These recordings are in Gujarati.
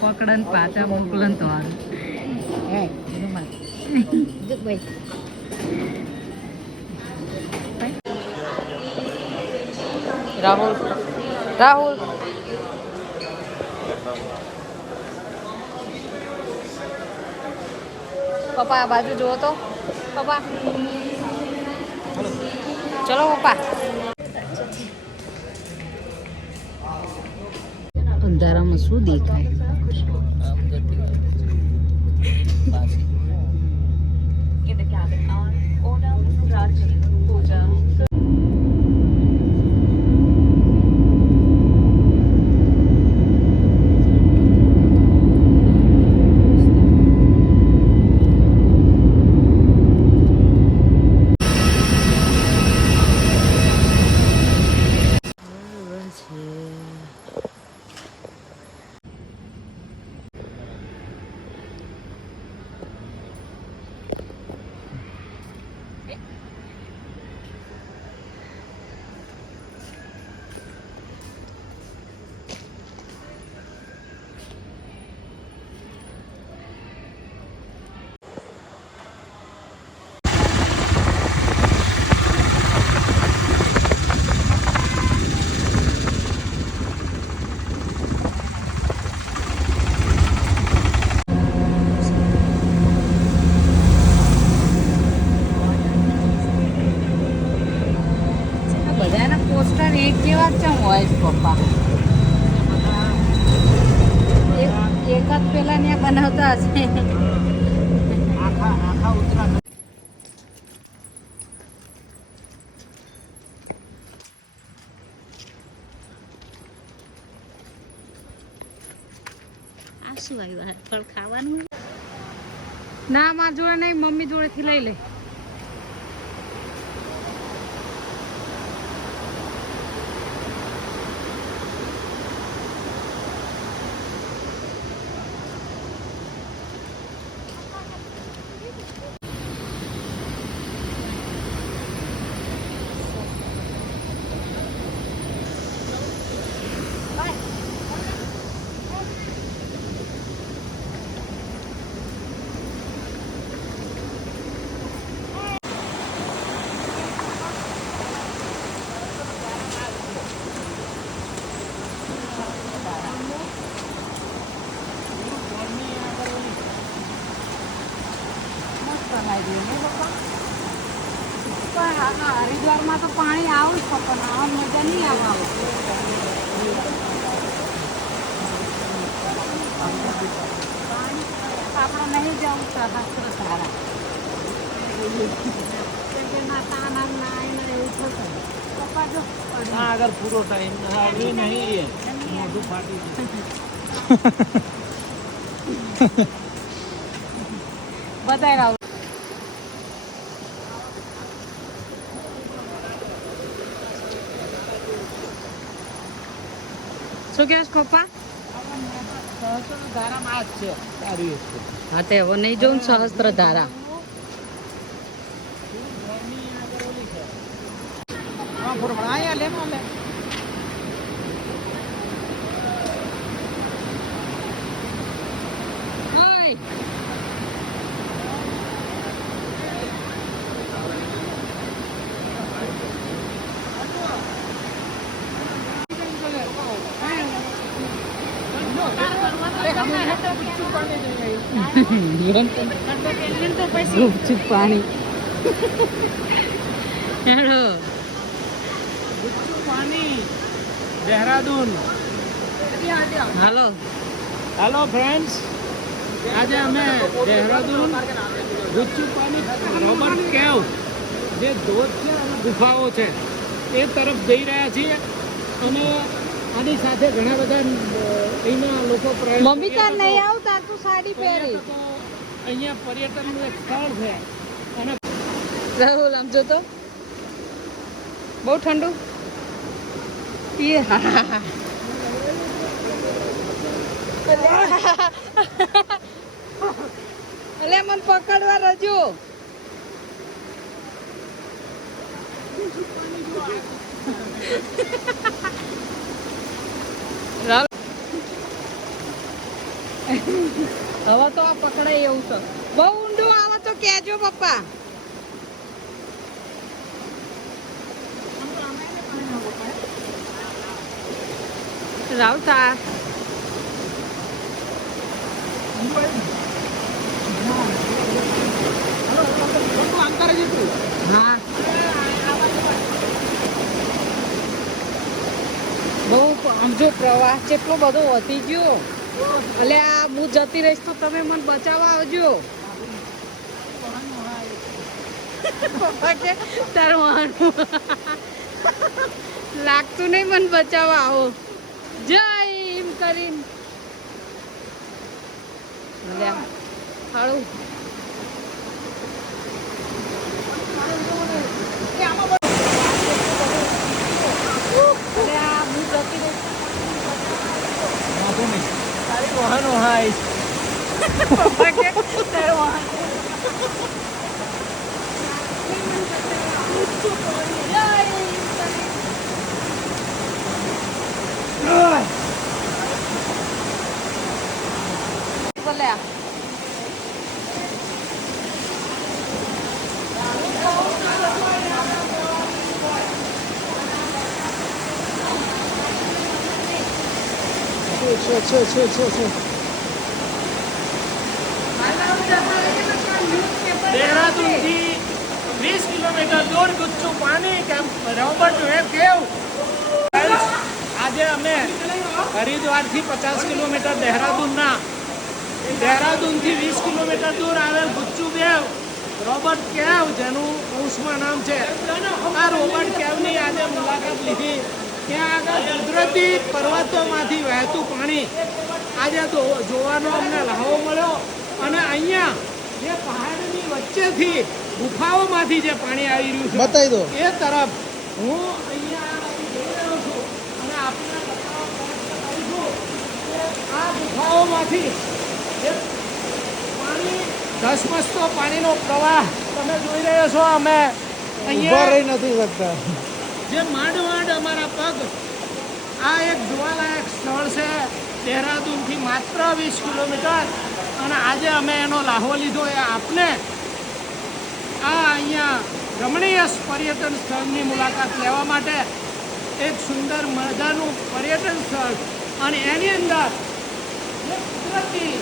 પકડન પાછા મોકલન તો ભાઈ રાહુલ. રાહુલ. પપ્પા આ બાજુ જુઓ તો. પપ્પા. ચલો પપ્પા. અંધારામાં શું દેખાય? છે હોય પપ્પા. એક- એક પેલા ત્યાં બનાવતા હશે. આખા આખા ઉત્તરાખંડ શું આવ્યું? ફળ ખાવાનું? ના માર જોડે નહીં મમ્મી જોડેથી લઈ લે મસ્ત લાગ્યું ને પપ્પા પણ આ- આ હરિદ્વારમાં તો પાણી આવું જ પપ્પા આવા મજા નહીં આવે આપણે નહીં જવું સહસ્ત્ર ધારા કેમ કે ના તાના ના એને એવું થશે પપ્પા જો આ આગળ પૂરો ટાઈમ હવે નહીં મોઢું ફાટી બતાવી રાવ શું કહેશ પપ્પા ધારામાં આ જ છે. સારી વસ્તુ હા તે હવે નહીં જોઉં સહસ્ત્ર ધારા હા બરોબર અહીંયા લે નો લે ઓય ગુપચુપ પાણી. હેલો પાણી. દેહરાદૂન. હાલો. હાલો ફ્રેન્ડ્સ આજે અમે દેહરાદૂન ગુચ્ચુ પાણી રોબર કેવ જે ધોધ છે અને ગુફાઓ છે એ તરફ જઈ રહ્યા છીએ. અને આની સાથે ઘણા બધા અહીંના લોકો મમ્મી તાર નહીં આવતા તું સાડી પહેરી. અહીંયા પર્યટનનું એક સ્થળ છે. અને રાહુલ, આમ જો તો. બહુ ઠંડુ? એ હા હા મને પકડવા રજુ. રાહુલ તો પકડાય એવું છે. બહુ ઊંડું આવે તો કહેજો, પપ્પા. રાવતા. બહુ આમ જો પ્રવાહ કેટલો બધો વધી ગયો. એટલે આ હું જતી રહીશ તો તમે મને બચાવવા આવજો. તારું વાહન. લાગતું નહીં મને બચાવવા આવો. જય એમ કરીને. લ્યા, હાળું એટલે આ હું જતી રહીશ પપ્પા કે તારું વાહન બોલ્યા દેહરાદૂનથી કિલોમીટર દૂર ગુચ્છું પાણી કેમ રોબર્ટ વેબ કેવ? આજે અમે હરિદ્વારથી પચાસ કિલોમીટર દહેરાદૂનના, દહેરાદૂનથી વીસ કિલોમીટર દૂર આવેલ ગુચ્છુ દેવ રોબર્ટ કેવ જેનું કૌશમાં નામ છે. આ રોબર્ટ કેવની આજે મુલાકાત લીધી. ત્યાં આગળ કુદરતી પર્વતોમાંથી વહેતું પાણી. આજે જોવાનો અમને લહાવો મળ્યો. અને અહીંયા જે પહાડની વચ્ચેથી ગુફાઓમાંથી જે પાણી આવી રહ્યું છે બતાવી દો. એ તરફ હું અહીંયા જોઈ રહ્યો છું અને આપના આ ગુફાઓમાંથી પાણી ધસમસતો પાણીનો પ્રવાહ તમે જોઈ રહ્યા છો અમે અહીંયા રહી નથી શકતા. જે માંડ માંડ અમારા પગ આ એક જોવાલાયક સ્થળ છે દહેરાદૂનથી માત્ર વીસ કિલોમીટર. અને આજે અમે એનો લાહો લીધો એ આપને આ અહીંયા રમણીય પર્યટન સ્થળની મુલાકાત લેવા માટે એક સુંદર મજાનું પર્યટન સ્થળ અને એની અંદર કુદરતી,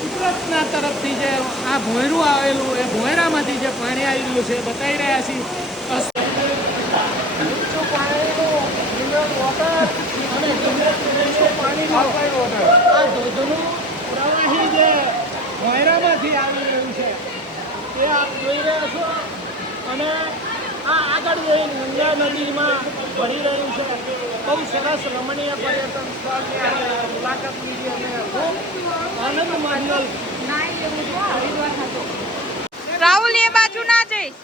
કુદરતના તરફથી જે આ ભોયરું આવેલું, એ ભોંયરામાંથી જે પાણી આવી રહ્યું છે બતાવી રહ્યા છીએ. આ ધોધનું પ્રવાહી જે ભોયરામાંથી આવી રહ્યું છે તે આપ જોઈ રહ્યા છો અને આ આગળ જઈને ગંગા નદીમાં ભરી રહ્યું છે. બહુ સરસ રમણીય પર્યટન સ્થળની આપણે મુલાકાત લીધી અને ખૂબ આનંદ માણ્યો. રાહુલ એ બાજુ ના જઈશ.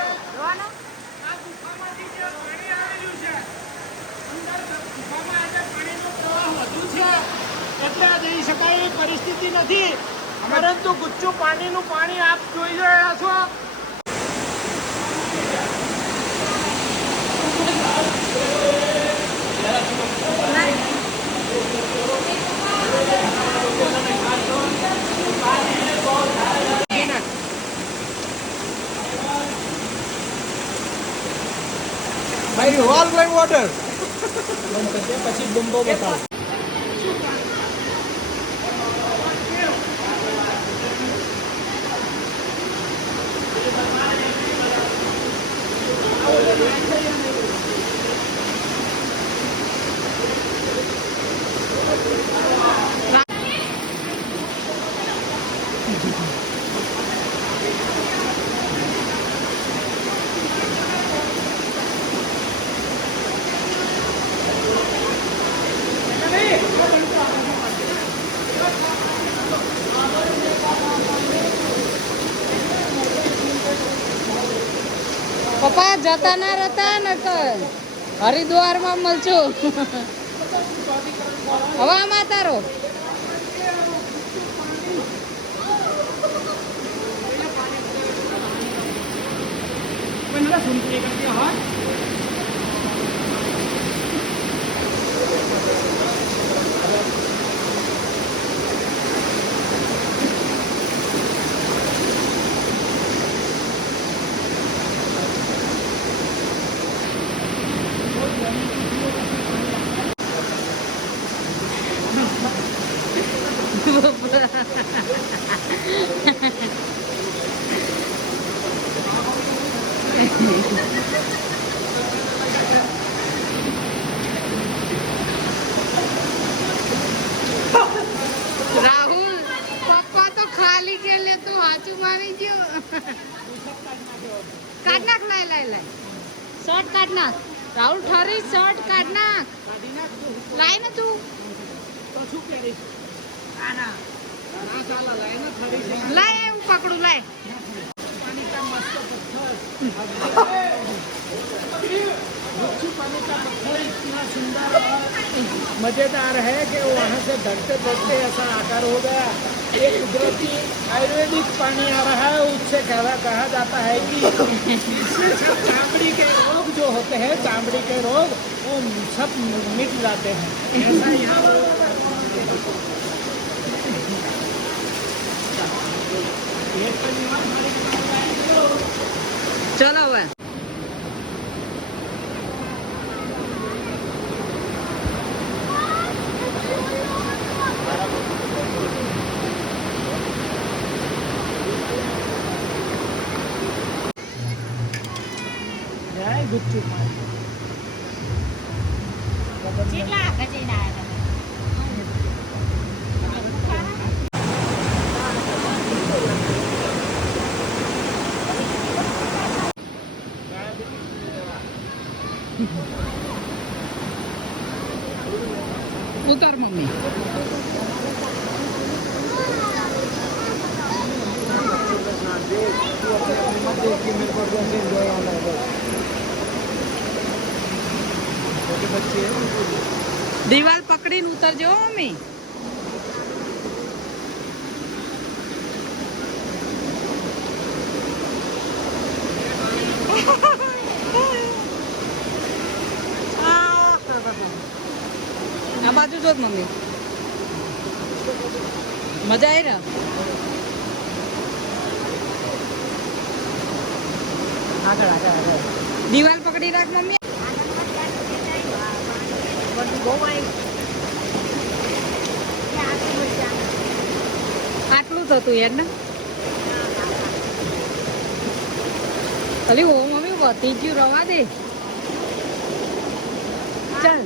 આ ગુફામાંથી જે પાણી આવેલું છે અંદર ગુફામાં આજે પાણીનો પ્રવાહ વધુ છે એટલે આ જઈ શકાય એવી પરિસ્થિતિ નથી. પરંતુ ગુચ્છું પાણીનું પાણી આપ જોઈ રહ્યા છો. ભાઈ હોલ ગ્લાઇન વોટર પછી ડુંબો બતાવો. જતા ના રહેતા ને તો હરિદ્વારમાં મળજો. હવે આમાં તારો રાહુલ પપ્પા તો ખાલી કે લે તો હાચું મારી ગયો કાઢ નાખ લાય લાય લાય. શર્ટ કાઢ નાખ. રાહુલ ઠરી શર્ટ કાઢ નાખ. તું. લાય ને તું. તો શું પહેરીશ? ના લાય હું પકડું લાય. पानी का इतना सुंदर मज़ेदार है कि वहाँ से धरते धरते ऐसा आकार हो गया। एक कुदरती आयुर्वेदिक पानी आ रहा है, उससे कहा कहा जाता है कि चामड़ी के रोग जो होते हैं, चामड़ी के रोग, वो सब मिट जाते हैं। ऐसा यहाँ तो हमारे દિવાલ પકડીને ઉતરજો મમ્મી. આ બાજુ જો મમ્મી. મજા આવી ને આગળ આગળ દિવાલ પકડી રાખ, મમ્મી. આટલું થતું યાર ને. અલી, ઓ મમ્મી વધી ગયું રવા દે. ચાલ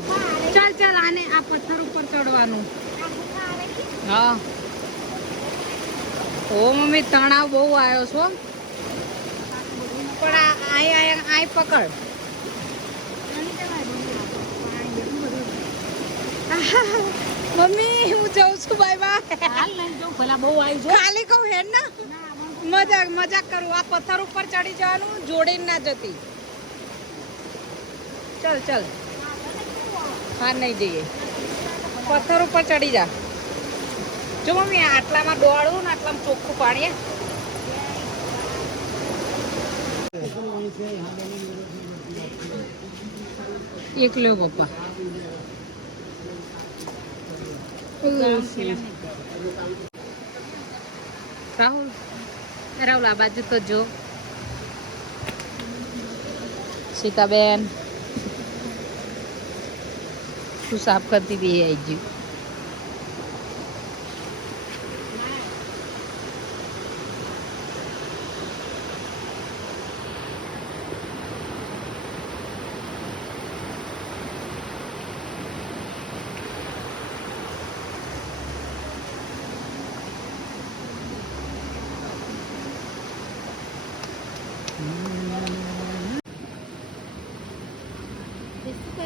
ચાલ ચાલ, આને આ પથ્થર ઉપર ચડવાનું. હા. ઓ મમ્મી, તણાવ બહુ આવ્યો છો. પણ આય આય આય પકડ. મમ્મી હું જાઉં છું બાય બાય હાલ લઈને જાઉં ભલા બહુ આવી જો ખાલી કહું હેર ના. મજાક મજાક કરું. આ પથ્થર ઉપર ચડી જવાનું જોડીને ના જતી. ચલ ચલ. હા નહીં જઈએ. પથ્થર ઉપર ચડી જા. જો મમ્મી આટલામાં દોડું ને આટલામાં ચોખ્ખું પાણી હે. એક લો પપ્પા. રાહુલ રાહુલ, આ બાજુ તો જો. સીતાબેન. શું સાફ કરતી હતી આવી ગયું.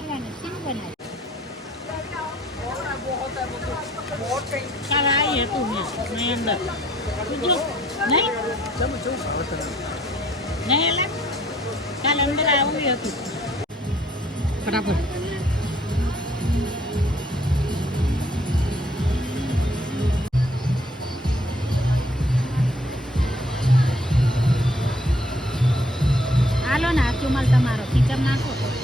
શું કરવાનું શીનું બનાવ્યું આવી હતું મેં અંદર. બીજું નહીં? નહીં એટલે? કાલ અંદર આવું હતું. ફટાફટ. હાલો ને આ માલ તમારો. ફિકર નાખો.